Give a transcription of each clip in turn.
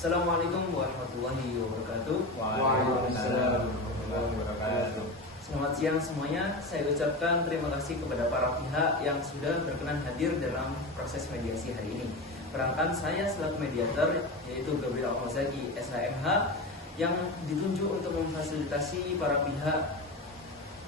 Assalamualaikum warahmatullahi wabarakatuh. Waalaikumsalam warahmatullahi wabarakatuh. Selamat siang semuanya. Saya ucapkan terima kasih kepada para pihak yang sudah berkenan hadir dalam proses mediasi hari ini. Perkenalkan, saya selaku mediator yaitu Gabriel Almazaki SHMH yang ditunjuk untuk memfasilitasi para pihak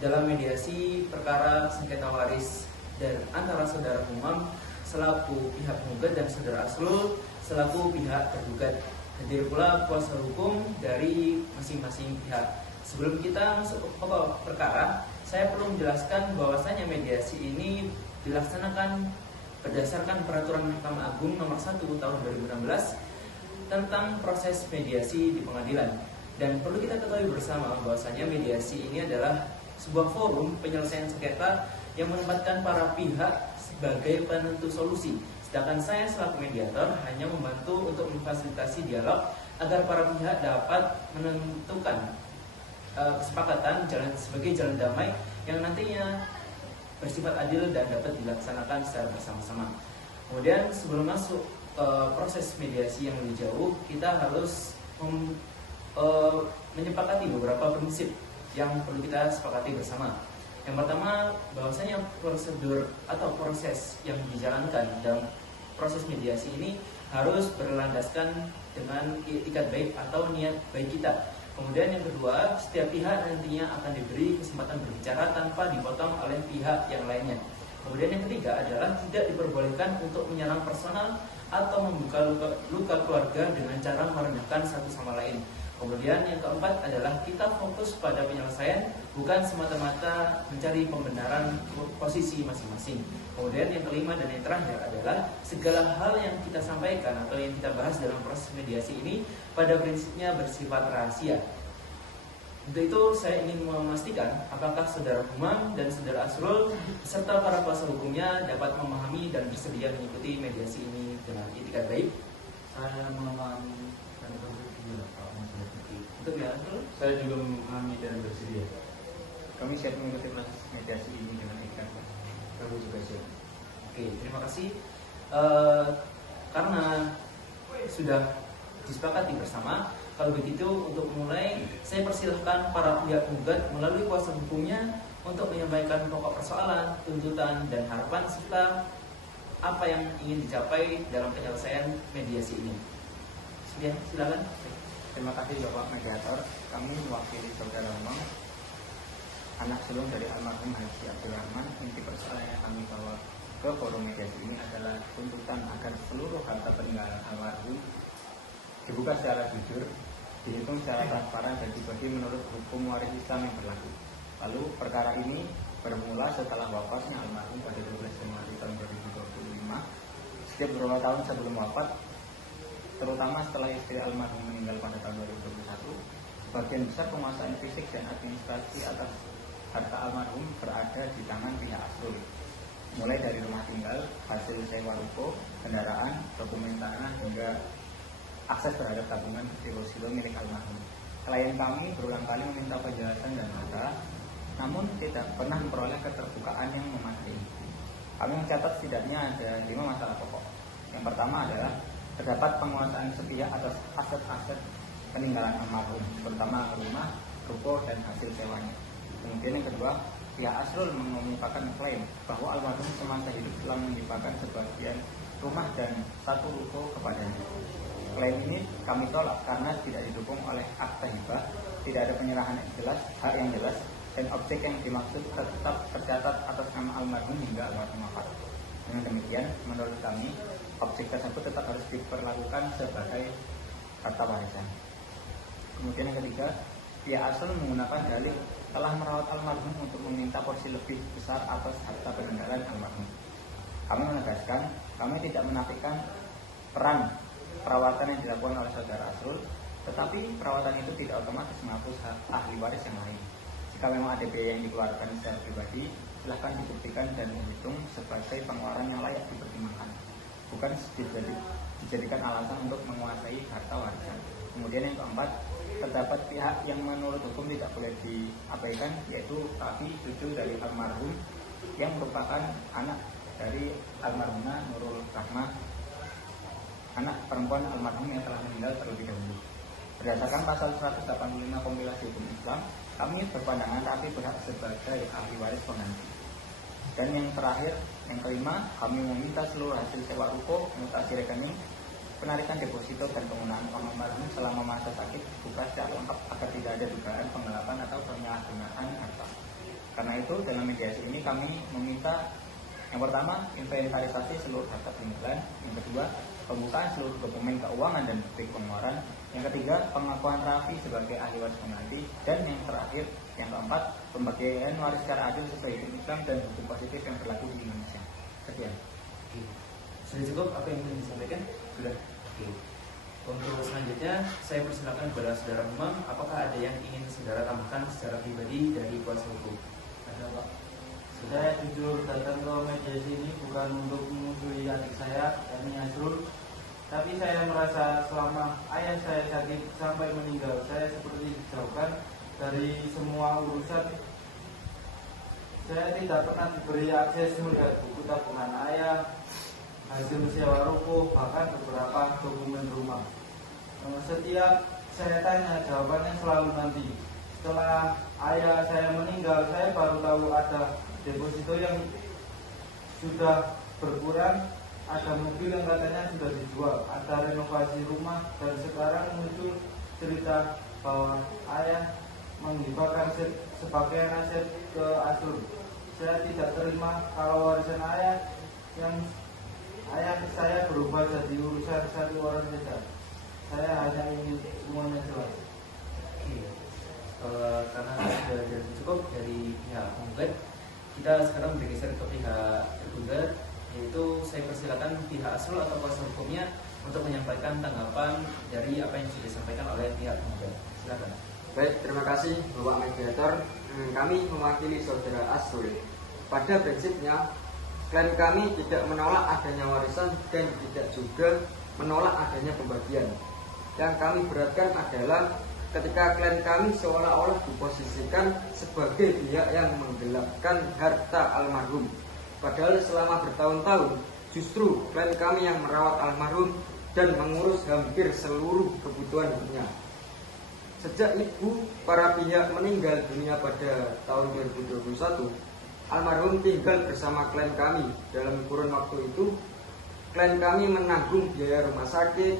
dalam mediasi perkara sengketa waris dan antara saudara Umam selaku pihak penggugat dan saudara Asrul selaku pihak tergugat. Hadir pula kuasa hukum dari masing-masing pihak. Sebelum kita masuk ke pokok perkara, saya perlu menjelaskan bahwasanya mediasi ini dilaksanakan berdasarkan Peraturan Mahkamah Agung Nomor 1 Tahun 2016 tentang proses mediasi di pengadilan. Dan perlu kita ketahui bersama bahwasanya mediasi ini adalah sebuah forum penyelesaian sengketa yang menempatkan para pihak sebagai penentu solusi. Sedangkan saya selaku mediator hanya membantu untuk memfasilitasi dialog agar para pihak dapat menentukan kesepakatan sebagai jalan damai yang nantinya bersifat adil dan dapat dilaksanakan secara bersama-sama. Kemudian sebelum masuk proses mediasi yang lebih jauh, kita harus menyepakati beberapa prinsip yang perlu kita sepakati bersama. Yang pertama, bahwasanya prosedur atau proses yang dijalankan dalam proses mediasi ini harus berlandaskan dengan itikat baik atau niat baik kita. Kemudian yang kedua, setiap pihak nantinya akan diberi kesempatan berbicara tanpa dipotong oleh pihak yang lainnya. Kemudian yang ketiga adalah tidak diperbolehkan untuk menyerang personal atau membuka luka keluarga dengan cara merendahkan satu sama lain. Kemudian yang keempat adalah kita fokus pada penyelesaian, bukan semata-mata mencari pembenaran posisi masing-masing. Kemudian yang kelima dan yang terakhir adalah segala hal yang kita sampaikan atau yang kita bahas dalam proses mediasi ini pada prinsipnya bersifat rahasia. Untuk itu saya ingin memastikan apakah saudara Umam dan saudara Asrul serta para kuasa hukumnya dapat memahami dan bersedia mengikuti mediasi ini dengan itikat baik. Saya memahami dan bersedia, Pak. Untuk ya, Asrul? Saya juga memahami dan bersedia. Kami siap mengikuti proses mediasi ini dengan itikat baik. Kami juga siap. Oke, terima kasih. Karena sudah disepakati bersama, kalau begitu untuk memulai, saya persilahkan para pihak penggugat melalui kuasa hukumnya untuk menyampaikan pokok persoalan, tuntutan, dan harapan serta apa yang ingin dicapai dalam penyelesaian mediasi ini. Silakan. Terima kasih Bapak Mediator. Kami mewakili saudara Umam, anak sulung dari almarhum Haji Abdul Rahman. Inti persoalan yang kami bawa ke forum mediasi ini adalah tuntutan agar seluruh harta peninggalan almarhum dibuka secara jujur, dihitung secara transparan dan dibagi menurut hukum waris Islam yang berlaku. Lalu perkara ini bermula setelah wafatnya almarhum pada 12 Januari tahun 2025. Setiap beberapa tahun sebelum wafat, terutama setelah istri almarhum meninggal pada tahun 2021, sebagian besar penguasaan fisik dan administrasi atas harta almarhum berada di tangan pihak Asrul. Mulai dari rumah tinggal, hasil sewa ruko, kendaraan, dokumen tanah, hingga akses terhadap tabungan deposito milik almarhum. Klien kami berulang kali meminta penjelasan dan data, namun tidak pernah memperoleh keterbukaan yang memadai. Kami mencatat setidaknya ada 5 masalah pokok. Yang pertama adalah terdapat penguasaan sepihak atas aset-aset peninggalan almarhum, terutama rumah, ruko, dan hasil sewanya. Kemudian yang kedua, pihak Asrul mengemukakan klaim bahwa almarhum semasa hidup telah menghibahkan sebagian rumah dan satu ruko kepadanya. Klaim ini kami tolak karena tidak didukung oleh akta hibah, tidak ada penyerahan yang jelas, hak yang jelas, dan objek yang dimaksud tetap tercatat atas nama almarhum hingga almarhum wafat. Dengan demikian, menurut kami, objek tersebut tetap harus diperlakukan sebagai harta warisan. Kemudian yang ketiga, pihak Asrul menggunakan dalih telah merawat almarhum untuk meminta porsi lebih besar atas harta peninggalan almarhum. Kami menegaskan, kami tidak menafikan peran perawatan yang dilakukan oleh saudara Asrul, tetapi perawatan itu tidak otomatis menghapus hak ahli waris yang lain. Jika memang ada biaya yang dikeluarkan secara pribadi, silahkan dibuktikan dan dihitung sebagai pengeluaran yang layak dipertimbangkan, bukan dijadikan alasan untuk menguasai harta warisan. Kemudian yang keempat, terdapat pihak yang menurut hukum tidak boleh diabaikan, yaitu kaki cucu dari almarhum yang merupakan anak dari almarhumah Nurul Rahmah anak perempuan almarhum yang telah meninggal terlebih dahulu. Berdasarkan pasal 185 Kompilasi Hukum Islam, kami berpandangan Raffi berhak sebagai ahli waris pengganti. Dan yang terakhir, yang kelima, kami meminta seluruh hasil sewa ruko, mutasi rekening, penarikan deposito dan penggunaan uang almarhum selama masa sakit dibuka secara lengkap agar tidak ada dugaan penggelapan atau penyalahgunaan harta. Karena itu, dalam mediasi ini kami meminta yang pertama, inventarisasi seluruh harta peninggalan. Yang kedua, pembukaan seluruh dokumen keuangan dan bukti pengeluaran. Yang ketiga, pengakuan Raffi sebagai ahli waris pengganti. Dan yang terakhir, yang keempat, pembagian waris secara adil sesuai hukum Islam dan hukum positif yang berlaku di Indonesia. Sekian. Oke. Sudah cukup apa yang ingin disampaikan? Sudah. Oke. Untuk selanjutnya, saya persilakan kepada saudara Umam, apakah ada yang ingin saudara tambahkan secara pribadi dari kuasa hukum? Ada, Pak. Saya jujur datang ke mediasi ini bukan untuk memusuhi adik saya, yakni Azrul, tapi saya merasa selama ayah saya sakit sampai meninggal, saya seperti dijauhkan dari semua urusan. Saya tidak pernah diberi akses melihat buku tabungan ayah, hasil sewa ruko, bahkan beberapa dokumen rumah. Setiap saya tanya, jawabannya selalu nanti. Setelah ayah saya meninggal, saya baru tahu ada deposito yang sudah berkurang, ada mobil yang katanya sudah dijual, ada renovasi rumah, dan sekarang muncul cerita bahwa ayah menghibahkan sebagian aset ke Azrul. Saya tidak terima kalau warisan ayah yang ayah saya berubah jadi urusan satu orang saja. Saya hanya ingin semuanya jelas. Karena sudah cukup dari pihak penggugat, kita sekarang bergeser ke pihak tergugat, yaitu saya persilakan pihak Azrul atau kuasa hukumnya untuk menyampaikan tanggapan dari apa yang sudah disampaikan oleh pihak penggugat. Silakan. Baik, terima kasih Bapak Mediator. Kami mewakili saudara Azrul. Pada prinsipnya, klien kami tidak menolak adanya warisan dan tidak juga menolak adanya pembagian. Yang kami beratkan adalah ketika klien kami seolah-olah diposisikan sebagai pihak yang menggelapkan harta almarhum. Padahal selama bertahun-tahun justru klien kami yang merawat almarhum dan mengurus hampir seluruh kebutuhan hidupnya. Sejak ibu para pihak meninggal dunia pada tahun 2021, almarhum tinggal bersama klien kami. Dalam kurun waktu itu, klien kami menanggung biaya rumah sakit,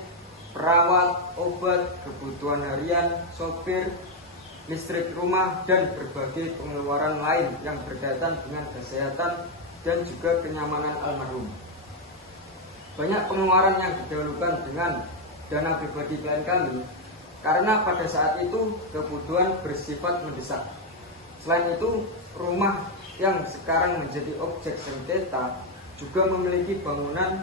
perawat, obat, kebutuhan harian, sopir, listrik rumah, dan berbagai pengeluaran lain yang berkaitan dengan kesehatan dan juga kenyamanan almarhum. Banyak pengeluaran yang didahulukan dengan dana pribadi klien kami karena pada saat itu kebutuhan bersifat mendesak. Selain itu, rumah yang sekarang menjadi objek sengketa juga memiliki bangunan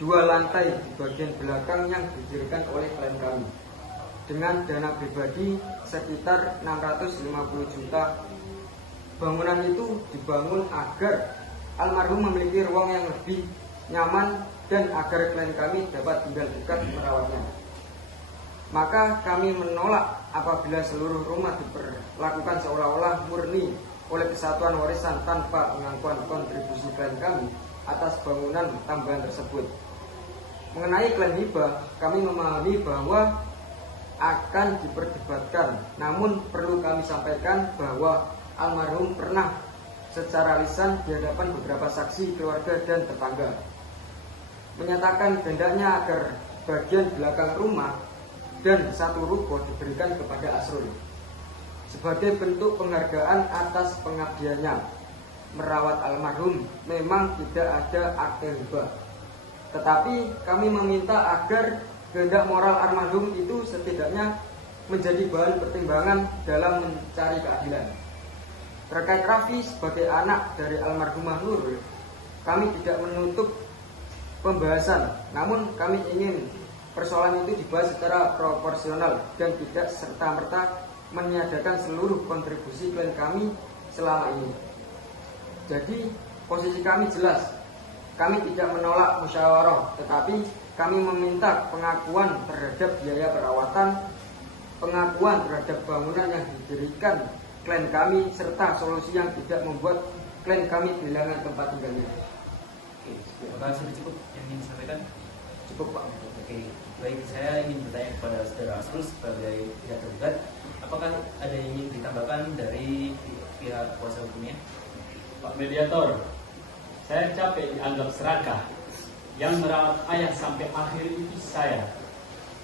2 lantai di bagian belakang yang didirikan oleh klien kami dengan dana pribadi sekitar 650 juta. Bangunan itu dibangun agar almarhum memiliki ruang yang lebih nyaman dan agar klien kami dapat tinggal dekat merawatnya. Maka kami menolak apabila seluruh rumah diperlakukan seolah-olah murni oleh kesatuan warisan tanpa pengakuan kontribusi klien kami atas bangunan tambahan tersebut. Mengenai klaim hibah, kami memahami bahwa akan diperdebatkan, namun perlu kami sampaikan bahwa almarhum pernah secara lisan di hadapan beberapa saksi, keluarga, dan tetangga menyatakan hendaknya agar bagian belakang rumah dan satu ruko diberikan kepada Azrul sebagai bentuk penghargaan atas pengabdiannya merawat almarhum. Memang tidak ada akte hibah, tetapi kami meminta agar kehendak moral almarhum itu setidaknya menjadi bahan pertimbangan dalam mencari keadilan. Terkait Raffi sebagai anak dari almarhumah Nurul, kami tidak menutup pembahasan, namun kami ingin persoalan itu dibahas secara proporsional dan tidak serta-merta meniadakan seluruh kontribusi klien kami selama ini. Jadi posisi kami jelas, kami tidak menolak musyawarah, tetapi kami meminta pengakuan terhadap biaya perawatan, pengakuan terhadap bangunan yang didirikan klien kami, serta solusi yang tidak membuat klien kami kehilangan tempat tinggalnya. Oke, apakah sudah cukup yang ingin disampaikan? Cukup Pak. Oke, baik, saya ingin bertanya kepada saudara Asrul sebagai pihak tergugat, apakah ada yang ingin ditambahkan dari pihak kuasa hukumnya? Pak Mediator, saya capek dianggap serakah. Yang merawat ayah sampai akhir itu saya.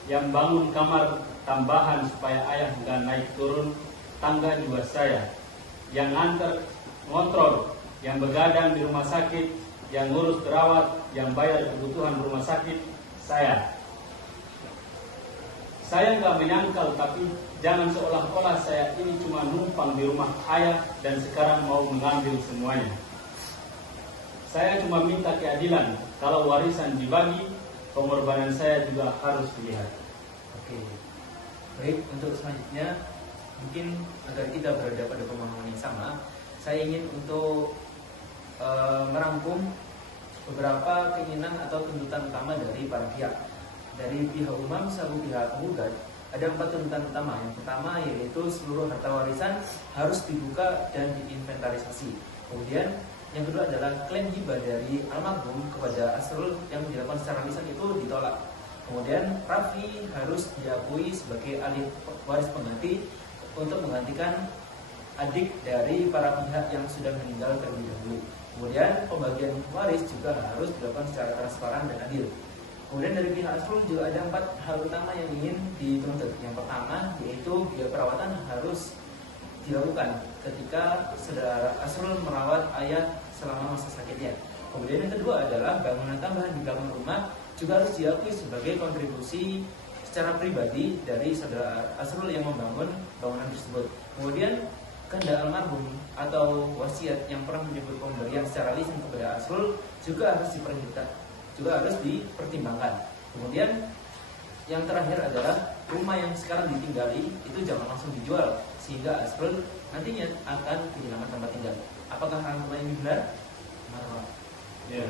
Yang bangun kamar tambahan supaya ayah nggak naik turun tangga juga saya. Yang nganter ngontrol, yang begadang di rumah sakit, yang ngurus perawat, yang bayar kebutuhan rumah sakit, saya. Saya nggak menyangkal, tapi jangan seolah-olah saya ini cuma numpang di rumah ayah dan sekarang mau mengambil semuanya. Saya cuma minta keadilan. Kalau warisan dibagi, pengorbanan saya juga harus dilihat. Oke, baik, untuk selanjutnya mungkin agar kita berada pada pemahaman yang sama, saya ingin untuk merangkum beberapa keinginan atau tuntutan utama dari para pihak. Dari pihak umum selaku pihak penggugat, ada 4 tuntutan utama. Yang pertama yaitu seluruh harta warisan harus dibuka dan diinventarisasi. Kemudian yang kedua adalah klaim hibah dari almarhum kepada Asrul yang dilakukan secara lisan itu ditolak. Kemudian Raffi harus diakui sebagai ahli waris pengganti untuk menggantikan adik dari para pihak yang sudah meninggal terlebih dahulu. Kemudian pembagian waris juga harus dilakukan secara transparan dan adil. Kemudian dari pihak Asrul juga ada 4 hal utama yang ingin dituntut. Yang pertama yaitu biaya perawatan harus dilakukan ketika saudara Asrul merawat ayah selama masa sakitnya. Kemudian yang kedua adalah bangunan tambahan di belakang rumah juga harus diakui sebagai kontribusi secara pribadi dari saudara Asrul yang membangun bangunan tersebut. Kemudian kehendak almarhum atau wasiat yang pernah menyebut pemberian secara lisan kepada Asrul juga harus dipertimbangkan. Kemudian yang terakhir adalah rumah yang sekarang ditinggali itu jangan langsung dijual sehingga Asrul nantinya akan kehilangan tempat tinggal. Apakah hal ini benar? Ya.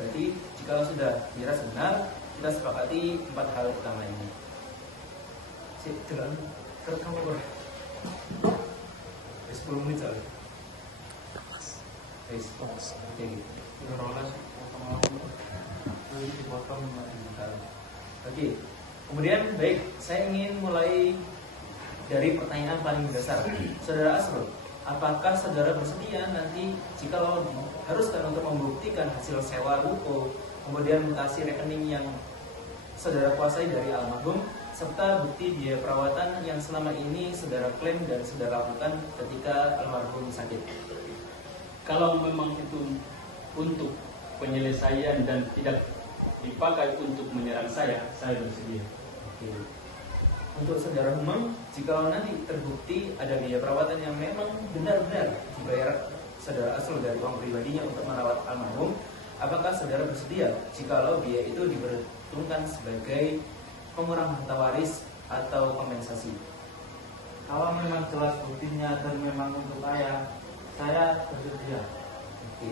Berarti jika sudah dirasa benar, kita sepakati 4 hal utama ini. Jalan kerekam apa? 10 menit saja. Oke. Oke. Kemudian baik, saya ingin mulai dari pertanyaan paling dasar. Saudara Asrul, apakah saudara bersedia nanti jika haruskan untuk membuktikan hasil sewa ruko, kemudian mutasi rekening yang saudara kuasai dari almarhum, serta bukti biaya perawatan yang selama ini saudara klaim dan saudara lakukan ketika almarhum sakit? Kalau memang itu untuk penyelesaian dan tidak dipakai untuk menyerang saya bersedia. Oke. Untuk saudara umum, jika nanti terbukti ada biaya perawatan yang memang benar-benar dibayar saudara Asrul dari uang pribadinya untuk merawat almarhum, apakah saudara bersedia jikalau biaya itu diperhitungkan sebagai pengurangan harta waris atau kompensasi? Kalau memang jelas buktinya dan memang untuk ayah, saya bersedia. Oke.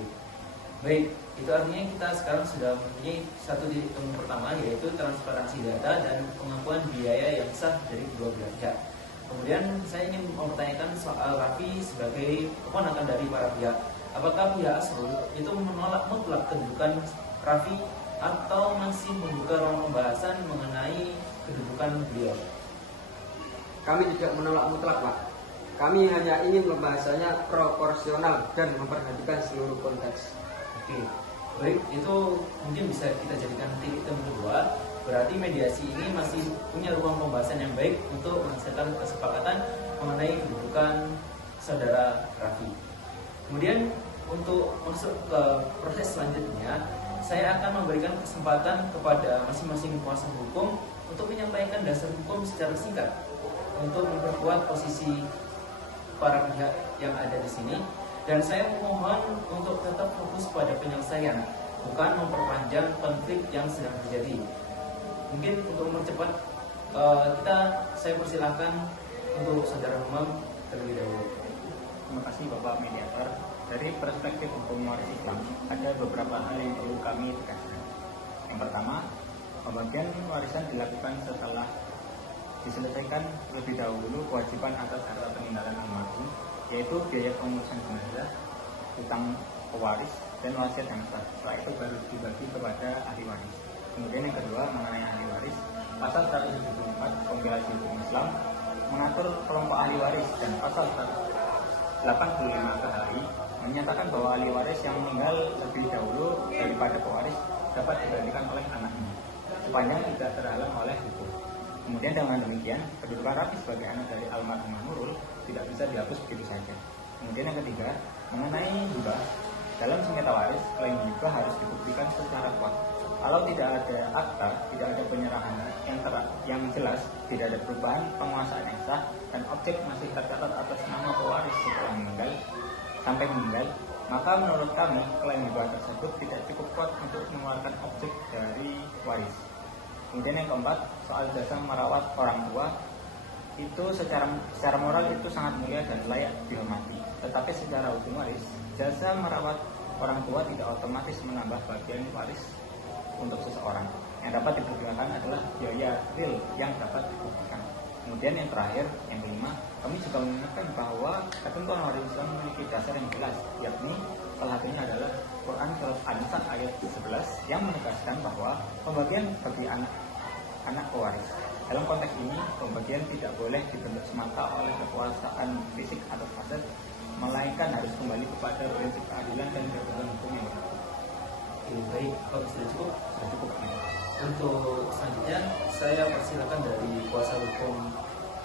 Baik, itu artinya kita sekarang sudah mempunyai satu titik temu pertama, yaitu transparansi data dan pengakuan biaya yang sah dari kedua belah pihak. Kemudian saya ingin mempertanyakan soal Raffi sebagai keponakan dari para pihak. Apakah pihak Asrul itu menolak mutlak kedudukan Raffi atau masih membuka ruang pembahasan mengenai kedudukan beliau? Kami tidak menolak mutlak Pak. Kami hanya ingin membahasanya proporsional dan memperhatikan seluruh konteks. Oke, baik, itu mungkin bisa kita jadikan titik temu kedua. Berarti mediasi ini masih punya ruang pembahasan yang baik untuk menghasilkan kesepakatan mengenai kedudukan saudara Raffi. Kemudian untuk masuk ke proses selanjutnya, saya akan memberikan kesempatan kepada masing-masing kuasa hukum untuk menyampaikan dasar hukum secara singkat untuk memperkuat posisi para pihak yang ada di sini. Dan saya mohon untuk tetap fokus pada penyelesaian, bukan memperpanjang konflik yang sedang terjadi. Mungkin untuk mempercepat, saya persilahkan untuk saudara umum terlebih dahulu. Terima kasih Bapak Mediator. Dari perspektif hukum waris Islam, ada beberapa hal yang perlu kami tegaskan. Yang pertama, pembagian warisan dilakukan setelah diselesaikan lebih dahulu kewajiban atas harta peninggalan almarhum, yaitu biaya pengurusan jenazah, utang pewaris, dan wasiat yang sah. Setelah itu baru dibagi kepada ahli waris. Kemudian yang kedua mengenai ahli waris, pasal 174 kompilasi hukum Islam mengatur kelompok ahli waris, dan pasal 85 KHI menyatakan bahwa ahli waris yang meninggal lebih dahulu daripada pewaris dapat digantikan oleh anaknya sepanjang tidak terhalang oleh hukum. Kemudian dengan demikian, kedudukan Rafi sebagai anak dari almarhum Nurul tidak bisa dihapus begitu saja. Kemudian yang ketiga, mengenai hibah, dalam sengketa waris, klaim hibah harus dibuktikan secara kuat. Kalau tidak ada akta, tidak ada penyerahan yang jelas, tidak ada perubahan penguasaan yang sah, dan objek masih tercatat atas nama pewaris setelah sampai meninggal, maka menurut kami klaim hibah tersebut tidak cukup kuat untuk mengeluarkan objek dari waris. Kemudian yang keempat, soal jasa merawat orang tua, itu secara moral itu sangat mulia dan layak dihormati. Tetapi secara hukum waris, jasa merawat orang tua tidak otomatis menambah bagian waris untuk seseorang. Yang dapat dipergunakan adalah biaya real yang dapat dibuktikan. Kemudian yang terakhir, yang kelima, kami juga mengingatkan bahwa ketentuan waris Islam memiliki dasar yang jelas, yakni salah satunya adalah Quran Surat An-Nisa ayat 11 yang menegaskan bahwa pembagian bagi anak pewaris. Dalam konteks ini, pembagian tidak boleh dibentuk semata oleh kekuasaan fisik atau aset, melainkan harus kembali kepada prinsip keadilan dan kebenaran hukum yang berlaku. Baik, kalau sudah cukup. Sudah cukup. Untuk selanjutnya, saya persilakan dari kuasa hukum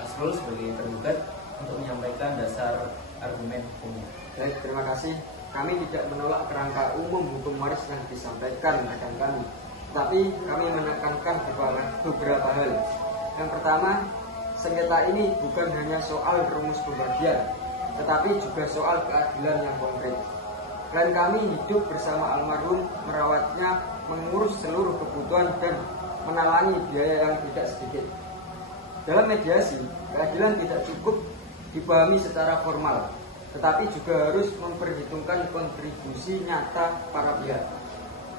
Asrul sebagai tergugat untuk menyampaikan dasar argumen hukumnya. Baik, terima kasih. Kami tidak menolak kerangka umum hukum waris yang disampaikan rekan kami, tapi kami menekankan beberapa hal. Yang pertama, sengketa ini bukan hanya soal rumus pembagian, tetapi juga soal keadilan yang konkret. Klien kami hidup bersama almarhum, merawatnya, mengurus seluruh kebutuhan dan menalangi biaya yang tidak sedikit. Dalam mediasi, keadilan tidak cukup dipahami secara formal, tetapi juga harus memperhitungkan kontribusi nyata para pihak.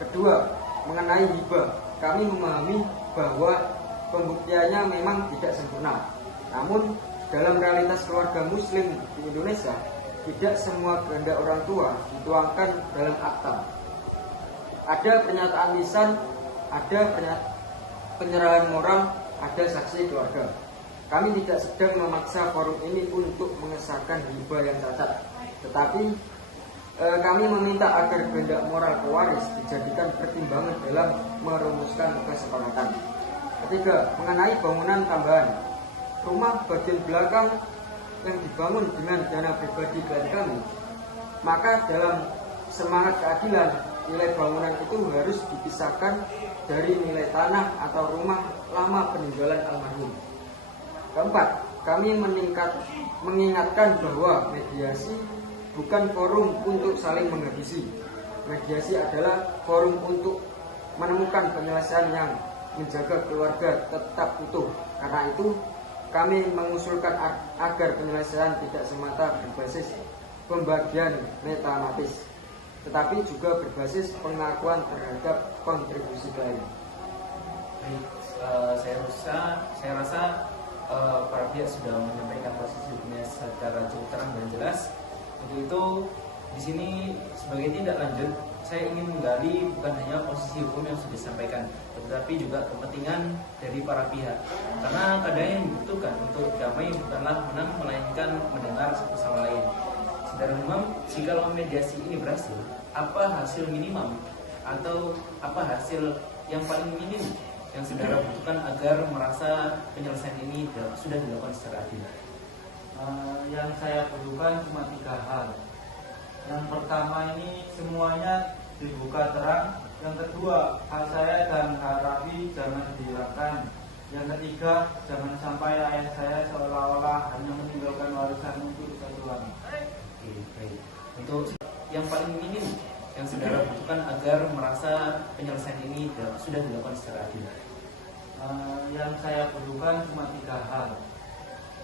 Kedua, mengenai hibah, kami memahami bahwa pembuktiannya memang tidak sempurna. Namun, dalam realitas keluarga muslim di Indonesia, tidak semua kehendak orang tua dituangkan dalam akta. Ada pernyataan lisan, ada penyerahan moral, ada saksi keluarga. Kami tidak sedang memaksa forum ini untuk mengesahkan hibah yang cacat, tetapi kami meminta agar kehendak moral pewaris dijadikan pertimbangan dalam merumuskan kesepakatan. Ketiga, mengenai bangunan tambahan, rumah bagian belakang yang dibangun dengan dana pribadi klien kami, maka dalam semangat keadilan, nilai bangunan itu harus dipisahkan dari nilai tanah atau rumah lama peninggalan almarhum. Keempat, kami mengingatkan bahwa mediasi bukan forum untuk saling menghabisi. Mediasi adalah forum untuk menemukan penyelesaian yang menjaga keluarga tetap utuh. Karena itu, kami mengusulkan agar penyelesaian tidak semata berbasis pembagian matematis, tetapi juga berbasis pengakuan terhadap kontribusi klien. Baik, saya rasa para pihak sudah menyampaikan posisi hukumnya secara cukup terang dan jelas. Untuk itu, di sini sebagai tindak lanjut, saya ingin menggali bukan hanya posisi hukum yang sudah disampaikan, tetapi juga kepentingan dari para pihak. Karena kadang yang dibutuhkan untuk damai bukanlah menang, melainkan mendengar satu sama lain. Secara umum, jika mediasi ini berhasil, apa hasil minimum atau apa hasil yang paling minim yang saudara butuhkan agar merasa penyelesaian ini sudah dilakukan secara adil? Yang saya butuhkan cuma 3 hal. Yang pertama ini semuanya dibuka terang. Yang kedua, hak saya dan hak Rafi jangan dihilangkan. Yang ketiga, jangan sampai ayah saya seolah-olah hanya meninggalkan warisan untuk satu lagi. Oke, baik. Untuk yang paling minim yang saudara butuhkan agar merasa penyelesaian ini sudah dilakukan secara adil? Yang saya butuhkan cuma 3 hal.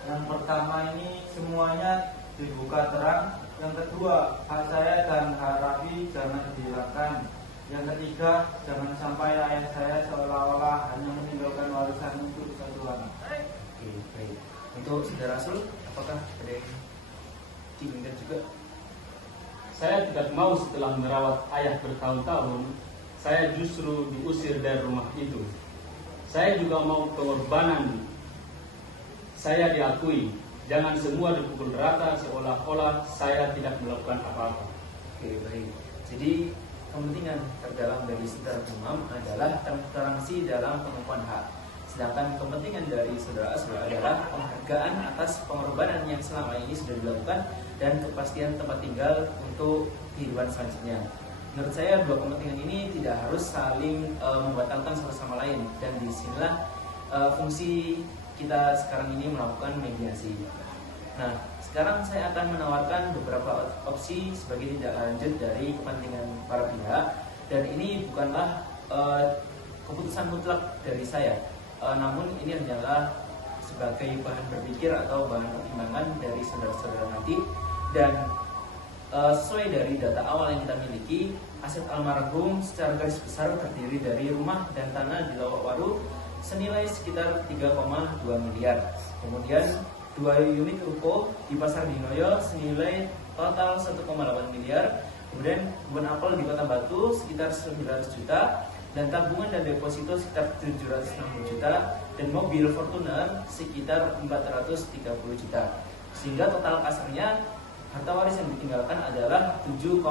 Yang pertama ini semuanya dibuka terang. Yang kedua, hak saya dan hak Rafi jangan dihilangkan. Yang ketiga, jangan sampai ayah saya seolah-olah hanya meninggalkan warisan untuk satu lagi. Oke, baik. Untuk saudara Rasul, apakah ada yang diinginkan juga? Saya tidak mau setelah merawat ayah bertahun-tahun, saya justru diusir dari rumah itu. Saya juga mau pengorbanan saya diakui. Jangan semua dipukul rata seolah-olah saya tidak melakukan apa-apa. Oke, baik. Jadi kepentingan terdalam dari saudara Umam adalah transparansi dalam pengakuan hak. Sedangkan kepentingan dari saudara Asrul adalah penghargaan atas pengorbanan yang selama ini sudah dilakukan dan kepastian tempat tinggal untuk kehidupan selanjutnya. Menurut saya dua kepentingan ini tidak harus saling membatalkan satu sama lain, dan disinilah fungsi kita sekarang ini melakukan mediasi. Nah, sekarang saya akan menawarkan beberapa opsi sebagai tindak lanjut dari kepentingan para pihak, dan ini bukanlah keputusan mutlak dari saya, namun ini hanyalah sebagai bahan berpikir atau bahan pertimbangan dari saudara-saudara nanti. Dan sesuai dari data awal yang kita miliki, aset almarhum secara garis besar terdiri dari rumah dan tanah di Lowok Waru senilai sekitar 3,2 miliar. Kemudian 2 unit ruko di Pasar Dinoyo senilai total 1,8 miliar. Kemudian kebun apel di Kota Batu sekitar 900 juta, dan tabungan dan deposito sekitar 760 juta, dan mobil Fortuner sekitar 430 juta. Sehingga total kasarnya harta waris yang ditinggalkan adalah 7,9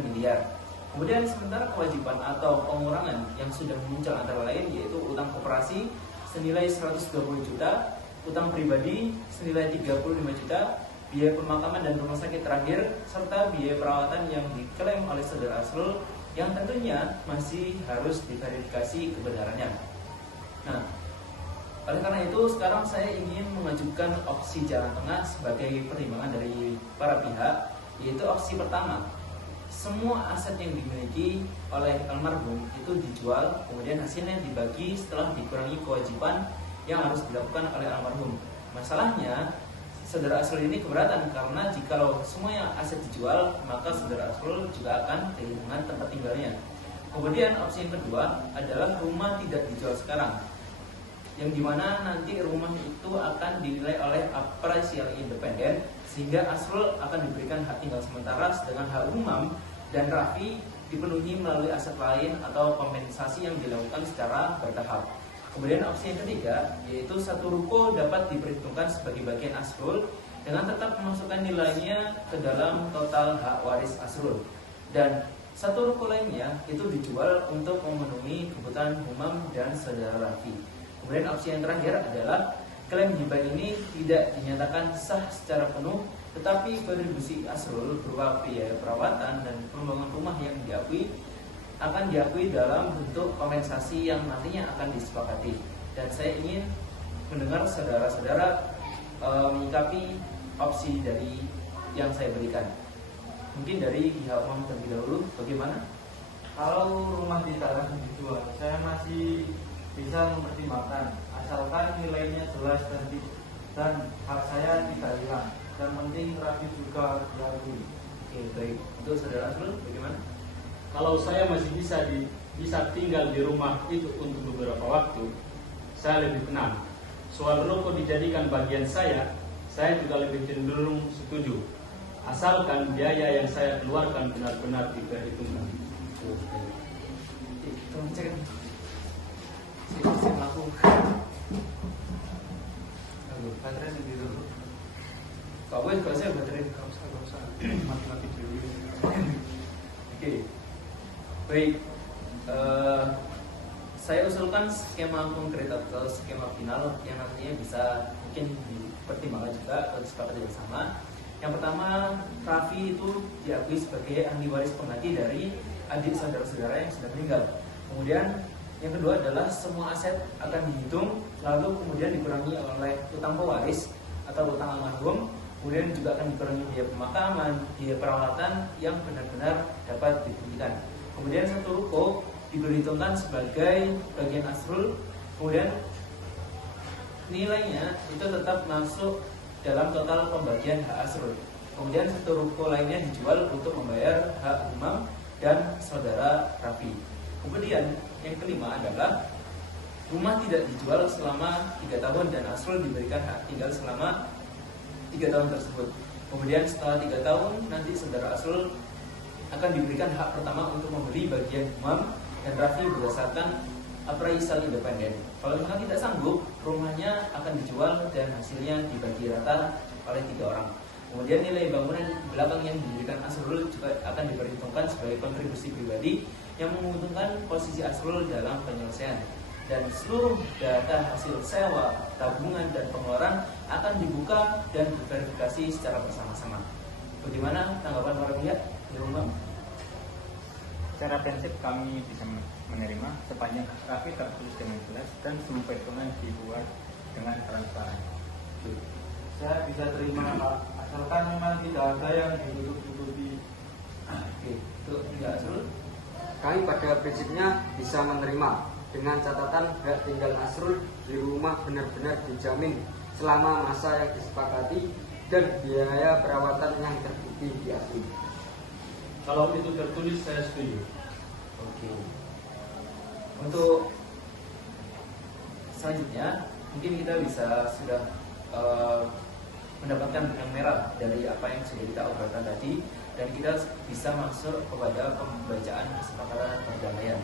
miliar. Kemudian sementara kewajiban atau pengurangan yang sudah muncul antara lain yaitu utang koperasi senilai 120 juta, utang pribadi senilai 35 juta, biaya pemakaman dan rumah sakit terakhir, serta biaya perawatan yang diklaim oleh saudara Asrul yang tentunya masih harus diverifikasi kebenarannya. Nah, oleh karena itu sekarang saya ingin mengajukan opsi jalan tengah sebagai pertimbangan dari para pihak, yaitu opsi pertama. Semua aset yang dimiliki oleh almarhum itu dijual, kemudian hasilnya dibagi setelah dikurangi kewajiban yang harus dilakukan oleh almarhum. Masalahnya, saudara Asrul ini keberatan karena jikalau semuanya aset dijual, maka saudara Asrul juga akan kehilangan tempat tinggalnya. Kemudian opsi yang kedua adalah rumah tidak dijual sekarang, yang dimana nanti rumah itu akan dinilai oleh apresial independen, sehingga Asrul akan diberikan hak tinggal sementara, sedangkan hak Umam dan Raffi dipenuhi melalui aset lain atau kompensasi yang dilakukan secara bertahap. Kemudian opsi yang ketiga yaitu satu ruko dapat diperhitungkan sebagai bagian Asrul dengan tetap memasukkan nilainya ke dalam total hak waris Asrul, dan satu ruko lainnya itu dijual untuk memenuhi kebutuhan Umam dan saudara Raffi. Kemudian opsi yang terakhir adalah klaim hibah ini tidak dinyatakan sah secara penuh, tetapi kontribusi Asrul berupa biaya perawatan dan pembangunan rumah yang akan diakui dalam bentuk kompensasi yang nantinya akan disepakati. Dan saya ingin mendengar saudara-saudara menyikapi opsi dari yang saya berikan. Mungkin dari pihak Umam terlebih dahulu, bagaimana? Kalau rumah di tanah dijual, saya masih bisa mempertimbangkan asalkan nilainya jelas dan hak saya tidak hilang, dan penting Raffi juga diakui. Oke, baik. Untuk saudara Asrul, bagaimana? Kalau saya masih bisa tinggal di rumah itu untuk beberapa waktu, saya lebih tenang. Soal rokok dijadikan bagian saya juga lebih cenderung setuju, asalkan biaya yang saya keluarkan benar-benar diperhitungkan. Tolong cek. Saya melaku. Aduh, baterai lebih dulu. Kak Boy, kalau saya baterai nggak usah. Mati dulu. Oke. Baik. Saya usulkan skema konkret atau skema final yang nantinya bisa mungkin dipertimbangkan juga atau disepakati bersama. Yang pertama, Raffi itu diakui sebagai ahli waris pengganti dari adik saudara-saudara yang sudah meninggal. Kemudian yang kedua adalah semua aset akan dihitung, lalu kemudian dikurangi oleh utang pewaris atau utang almarhum, kemudian juga akan dikurangi biaya pemakaman, biaya perawatan yang benar-benar dapat diberikan. Kemudian satu ruko diperhitungkan sebagai bagian Asrul, kemudian nilainya itu tetap masuk dalam total pembagian hak Asrul. Kemudian satu ruko lainnya dijual untuk membayar hak Umam dan saudara Raffi. Kemudian yang kelima adalah rumah tidak dijual selama 3 tahun dan Asrul diberikan hak tinggal selama 3 tahun tersebut. Kemudian setelah 3 tahun nanti saudara Asrul akan diberikan hak pertama untuk membeli bagian Umam dan Raffi berdasarkan appraisal independen. Kalau misalkan tidak sanggup, rumahnya akan dijual dan hasilnya dibagi rata oleh 3 orang. Kemudian nilai bangunan belakang yang didirikan Asrul juga akan diperhitungkan sebagai kontribusi pribadi yang menguntungkan posisi Asrul dalam penyelesaian. Dan seluruh data hasil sewa, tabungan, dan pengeluaran akan dibuka dan diverifikasi secara bersama-sama. Bagaimana tanggapan para pihak? Secara prinsip kami bisa menerima sepanjang Raffi tertulis dengan jelas dan semua perhitungan dibuat dengan transparan. Saya bisa terima Pak, asalkan memang tidak ada yang ditutup-tutupi. Oke, itu tidak Asrul. Kami pada prinsipnya bisa menerima dengan catatan hak tinggal Asrul di rumah benar-benar dijamin selama masa yang disepakati dan biaya perawatan yang terbukti di Asrul. Kalau itu tertulis saya setuju. Oke. Untuk selanjutnya mungkin kita bisa sudah mendapatkan benang merah dari apa yang sudah kita obrolkan tadi, dan kita bisa masuk kepada pembacaan kesepakatan perdamaian.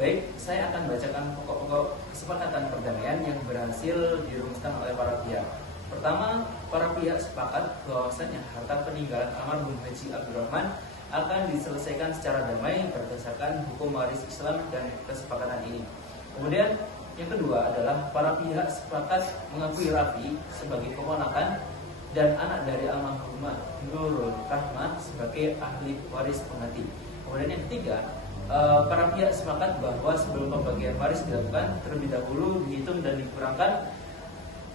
Baik, saya akan bacakan pokok-pokok kesepakatan perdamaian yang berhasil dirumuskan oleh para pihak. Pertama, para pihak sepakat bahwasanya harta peninggalan almarhum Haji Abdurrahman akan diselesaikan secara damai berdasarkan hukum waris Islam dan kesepakatan ini. Kemudian yang kedua adalah para pihak sepakat mengakui Raffi sebagai keponakan dan anak dari almarhumah Nurul Rahmah sebagai ahli waris pengganti. Kemudian yang ketiga, para pihak sepakat bahwa sebelum pembagian waris dilakukan, terlebih dahulu dihitung dan dikurangkan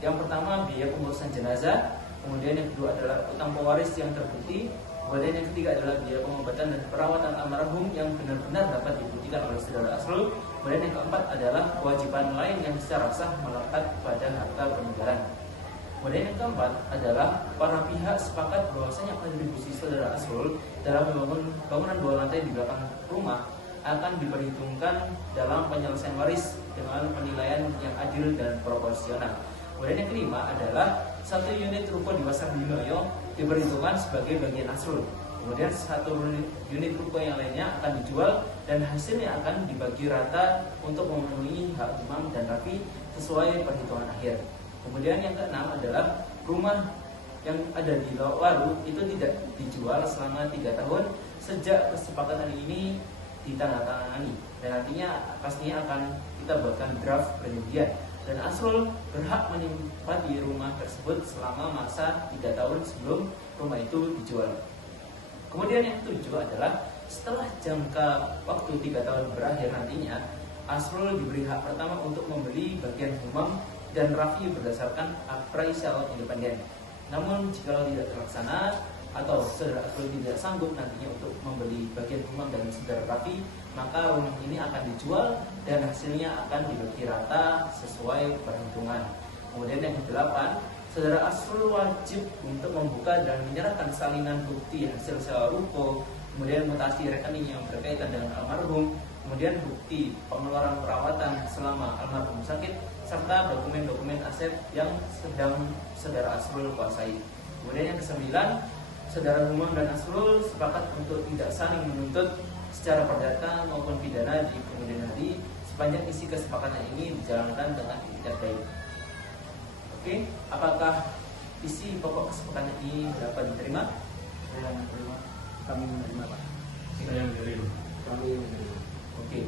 yang pertama biaya pengurusan jenazah, kemudian yang kedua adalah utang pewaris yang terbukti, kemudian yang ketiga adalah biaya pengobatan dan perawatan almarhum yang benar-benar dapat dibuktikan oleh saudara Asrul, kemudian yang keempat adalah kewajiban lain yang secara sah melekat pada harta peninggalan. Kemudian yang keempat adalah para pihak sepakat bahwasanya kontribusi saudara Asrul dalam membangun bangunan 2 lantai di belakang rumah akan diperhitungkan dalam penyelesaian waris dengan penilaian yang adil dan proporsional. Kemudian yang kelima adalah 1 unit ruko di Pasar Dinoyo diperhitungkan sebagai bagian Asrul. Kemudian 1 unit ruko yang lainnya akan dijual dan hasilnya akan dibagi rata untuk memenuhi hak Imam dan Raffi sesuai perhitungan akhir. Kemudian yang keenam adalah rumah yang ada di Waru itu tidak dijual selama 3 tahun sejak kesepakatan ini ditandatangani, dan nantinya pastinya akan kita buatkan draft perjanjian. Dan Asrul berhak menempati rumah tersebut selama masa 3 tahun sebelum rumah itu dijual. Kemudian yang ketujuh adalah setelah jangka waktu 3 tahun berakhir nantinya, Asrul diberi hak pertama untuk membeli bagian Humam dan Raffi berdasarkan appraisal independen. Namun jika tidak terlaksana atau saudara Asrul tidak sanggup nantinya untuk membeli bagian Humam dan saudara Raffi, maka rumah ini akan dijual dan hasilnya akan dibagi rata sesuai perhitungan. Kemudian yang ke-8, saudara Asrul wajib untuk membuka dan menyerahkan salinan bukti hasil sewa ruko, kemudian mutasi rekening yang berkaitan dengan almarhum, kemudian bukti pengeluaran perawatan selama almarhum sakit, serta dokumen-dokumen aset yang sedang saudara Asrul kuasai. Kemudian yang ke-9, saudara Humam dan Asrul sepakat untuk tidak saling menuntut secara perdata maupun pidana di kemudian hari sepanjang isi kesepakatan ini dijalankan dengan etikat baik. Oke, apakah isi pokok kesepakatan ini dapat diterima? Saya menerima. Kami menerima, Pak. Saya menerima. Kami menerima. Oke.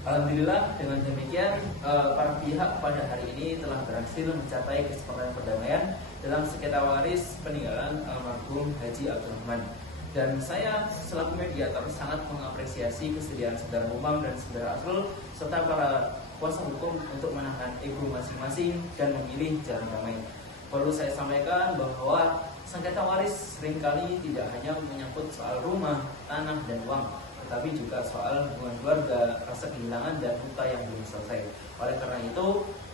Alhamdulillah dengan demikian para pihak pada hari ini telah berhasil mencapai kesepakatan perdamaian dalam sengketa waris peninggalan almarhum Haji Abdurrahman. Dan saya selaku mediator sangat mengapresiasi kesediaan saudara Humam dan saudara Asrul serta para kuasa hukum untuk menahan ego masing-masing dan memilih jalan damai. Perlu saya sampaikan bahwa sengketa waris seringkali tidak hanya menyangkut soal rumah, tanah, dan uang, tetapi juga soal hubungan keluarga, rasa kehilangan, dan luka yang belum selesai. Oleh karena itu,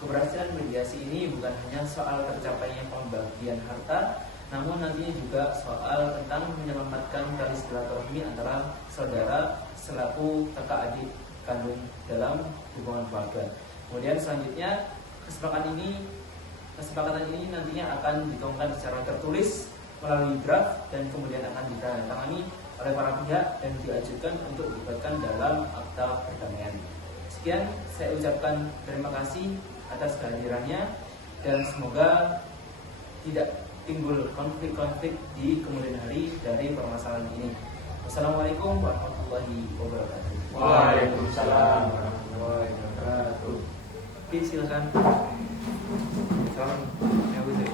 keberhasilan mediasi ini bukan hanya soal tercapainya pembagian harta, namun nantinya juga soal tentang menyelamatkan tali silaturahmi antara saudara selaku kakak adik kandung dalam hubungan keluarga. Kemudian selanjutnya kesepakatan ini nantinya akan dituangkan secara tertulis melalui draft dan kemudian akan ditandatangani oleh para pihak dan diajukan untuk dilibatkan dalam akta perdamaian. Sekian, saya ucapkan terima kasih atas kehadirannya dan semoga tidak timbul konflik-konflik di kemudian hari dari permasalahan ini. Wassalamualaikum warahmatullahi wabarakatuh. Waalaikumsalam warahmatullahi wabarakatuh. Oke, silakan. Salam. Ya, betul.